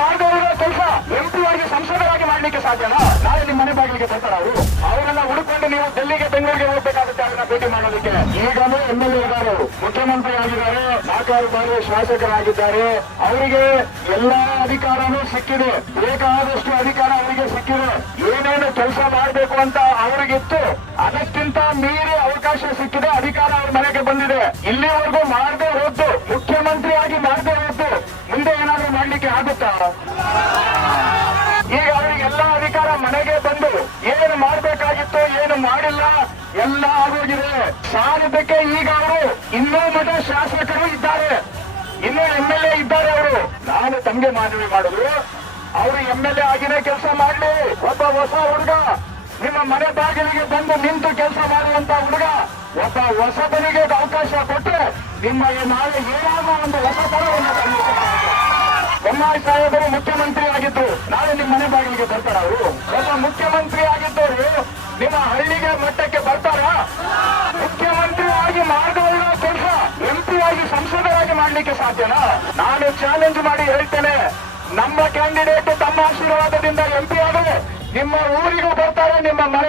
ಮಾಡಿದವರ ಕೆಲಸ ಎಂಪಿ ಆಗಿ ಸಂಸದರಾಗಿ ಮಾಡ್ಲಿಕ್ಕೆ ಸಾಧ್ಯನಾ? ನಾಳೆ ನಿಮ್ಮ ಮನೆ ಬಾಗಿಲಿಗೆ ಬರ್ತಾರ ಅವರು? ಅವರನ್ನ ಹುಡುಕೊಂಡು ನೀವು ಡೆಲ್ಲಿಗೆ ಬೆಂಗಳೂರಿಗೆ ಹೋಗ್ಬೇಕಾಗುತ್ತೆ ಅದನ್ನ ಭೇಟಿ ಮಾಡೋದಕ್ಕೆ. ಈಗಲೂ ಎಂ ಎಲ್ ಎ ಇದ್ದಾರೆ ಮುಖ್ಯಮಂತ್ರಿ ಆಗಿದ್ದಾರೆ, ನಾಲ್ಕಾರು ಬಾರಿ ಶಾಸಕರಾಗಿದ್ದಾರೆ. ಅವರಿಗೆ ಎಲ್ಲಾ ಅಧಿಕಾರನೂ ಸಿಕ್ಕಿದೆ. ಬೇಕಾದಷ್ಟು ಅಧಿಕಾರ ಅವರಿಗೆ ಸಿಕ್ಕಿದೆ. ಏನೇನು ಕೆಲಸ ಮಾಡಬೇಕು ಅಂತ ಅವರಿಗಿತ್ತು, ಅದಕ್ಕಿಂತ ಮೀರಿ ಅವಕಾಶ ಸಿಕ್ಕಿದೆ. ಅಧಿಕಾರ ಅವ್ರ ಮನೆಗೆ ಬಂದಿದೆ. ಇಲ್ಲಿವರೆಗೂ ಮಾಡದೆ ಹೋದ್ದು ಮುಖ್ಯಮಂತ್ರಿ ಆಗಿ ಮಾಡದೆ ಮಾಡ್ಲಿಕ್ಕೆ ಆಗುತ್ತಾ? ಈಗ ಅವರಿಗೆಲ್ಲ ಅಧಿಕಾರ ಮನೆಗೆ ಬಂದು ಏನು ಮಾಡಬೇಕಾಗಿತ್ತು, ಏನು ಮಾಡಿಲ್ಲ, ಎಲ್ಲ ಆಗೋಗಿದೆ. ಸಾಲದಕ್ಕೆ ಈಗ ಅವರು ಇನ್ನೂ ಮಠ ಶಾಸಕರು ಇದ್ದಾರೆ. ಇನ್ನೂ ಎಂ ಎಲ್ ಎ ಇದ್ದಾರೆ ಅವರು. ನಾನು ತಮಗೆ ಮನವಿ ಮಾಡಿದ್ರು. ಅವರು ಎಂ ಎಲ್ ಎ ಆಗಿನೇ ಕೆಲಸ ಮಾಡ್ಲಿ. ಒಬ್ಬ ಹೊಸ ಹುಡುಗ ನಿಮ್ಮ ಮನೆ ಬಾಗಿಲಿಗೆ ಬಂದು ನಿಂತು ಕೆಲಸ ಮಾಡುವಂತ ಹುಡುಗ ಒಬ್ಬ ಹೊಸಬನಿಗೆ ಅವಕಾಶ ಕೊಟ್ಟರೆ ನಿಮ್ಮ ನಾಳೆ ಏನಾದರೂ ಒಂದು ಹೊಸ. ಬೊಮ್ಮಾಯಿ ಮುಖ್ಯಮಂತ್ರಿ ಆಗಿದ್ರು ನಾಳೆ ನಿಮ್ಮ ಮನೆ ಬಾಗಿಲಿಗೆ ಬರ್ತಾರ ಅವರು? ಒಬ್ಬ ಮುಖ್ಯಮಂತ್ರಿ ಆಗಿದ್ದವರು ನಿಮ್ಮ ಹಳ್ಳಿಗೆ ಮಟ್ಟಕ್ಕೆ ಬರ್ತಾರಾ? ಮುಖ್ಯಮಂತ್ರಿ ಆಗಿ ಮಾಡಿದವರ ಕೆಲಸ ಎಂಪಿ ಆಗಿ ಸಂಸದರಾಗಿ ಮಾಡ್ಲಿಕ್ಕೆ ಸಾಧ್ಯನಾ? ನಾನು ಚಾಲೆಂಜ್ ಮಾಡಿ ಹೇಳ್ತೇನೆ, ನಮ್ಮ ಕ್ಯಾಂಡಿಡೇಟ್ ತಮ್ಮ ಆಶೀರ್ವಾದದಿಂದ ಎಂಪಿ ಆದರೆ ನಿಮ್ಮ ಊರಿಗೂ ಬರ್ತಾರೆ, ನಿಮ್ಮ ಮನೆ